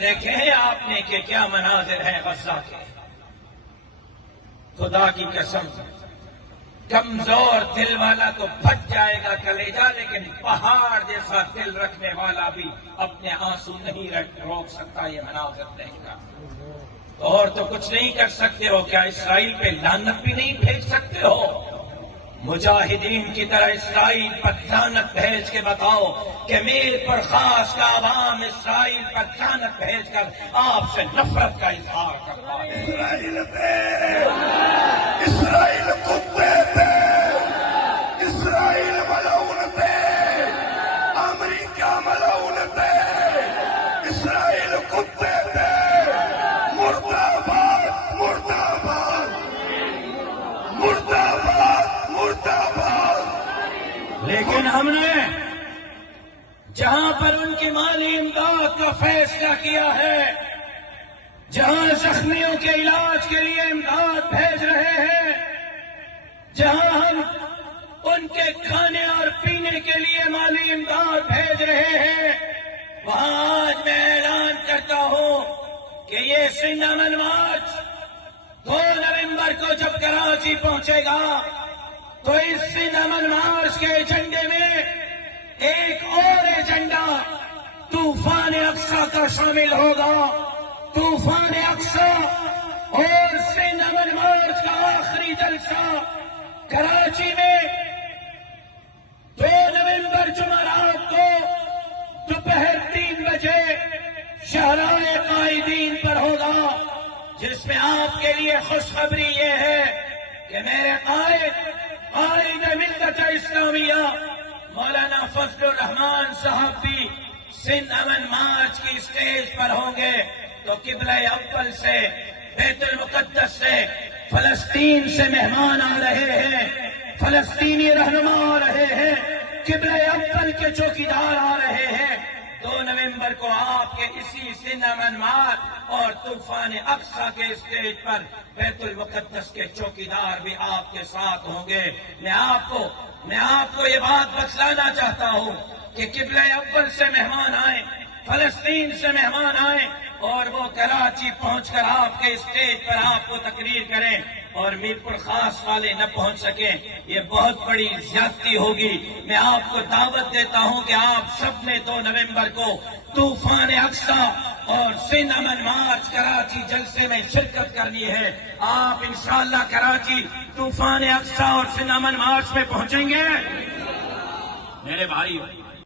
دیکھے ہیں آپ نے کہ کیا مناظر ہیں غزہ کے؟ خدا کی قسم، کمزور دل والا تو پھٹ جائے گا کلیجہ، لیکن پہاڑ جیسا دل رکھنے والا بھی اپنے آنسو نہیں روک سکتا یہ مناظر دیکھ کر۔ اور تو کچھ نہیں کر سکتے ہو، کیا اسرائیل پہ لعنت بھی نہیں بھیج سکتے ہو؟ مجاہدین کی طرح اسرائیل پر لعنت بھیج کے بتاؤ کہ میر پر خاص کا عوام اسرائیل پر لعنت بھیج کر آپ سے نفرت کا اظہار کرتا ہے۔ اسرائیل پہ، اسرائیل کتے پہ، اسرائیل ملعون پہ، امریکہ ملعون پہ، اسرائیل کتے پہ، مرد آباد، مرد آباد، مرد آباد، مرد آباد۔ لیکن ہم نے جہاں پر ان کی مالی امداد کا فیصلہ کیا ہے، جہاں زخمیوں کے علاج کے لیے امداد بھیج رہے ہیں، جہاں ہم ان کے کھانے اور پینے کے لیے مالی امداد بھیج رہے ہیں، وہاں آج میں اعلان کرتا ہوں کہ یہ سندھ امن مارچ 2 نومبر کو جب کراچی پہنچے گا تو اس سندھ امن مارچ کے ایجنڈے میں ایک اور ایجنڈا طوفان اقصی کا شامل ہوگا۔ طوفان اقصی اور سندھ امن مارچ کا آخری جلسہ کراچی میں 2 نومبر جمعرات کو دوپہر 3 بجے شاہراہ قائدین پر ہوگا، جس میں آپ کے لیے خوشخبری یہ ہے کہ میرے قائد ملت اسلامیہ مولانا فضل الرحمان صاحب بھی سندھ امن مارچ کی اسٹیج پر ہوں گے۔ تو قبلہ اول سے، بیت المقدس سے، فلسطین سے مہمان آ رہے ہیں، فلسطینی رہنما آ رہے ہیں، قبلہ اول کے چوکیدار آ رہے ہیں۔ 2 نومبر کو آپ کے اسی سندھ امن مارچ اور طوفان اقصی کے اسٹیج پر بیت المقدس کے چوکیدار بھی آپ کے ساتھ ہوں گے۔ میں آپ کو یہ بات بتلانا چاہتا ہوں کہ قبلہ اول سے مہمان آئیں، فلسطین سے مہمان آئیں اور وہ کراچی پہنچ کر آپ کے اسٹیج پر آپ کو تقریر کریں اور میرپور خاص والے نہ پہنچ سکیں، یہ بہت بڑی زیادتی ہوگی۔ میں آپ کو دعوت دیتا ہوں کہ آپ سب نے 2 نومبر کو طوفان اقصی اور سندھ امن مارچ کراچی جلسے میں شرکت کرنی ہے۔ آپ انشاءاللہ کراچی طوفان اقصی اور سندھ امن مارچ میں پہنچیں گے؟ میرے بھائی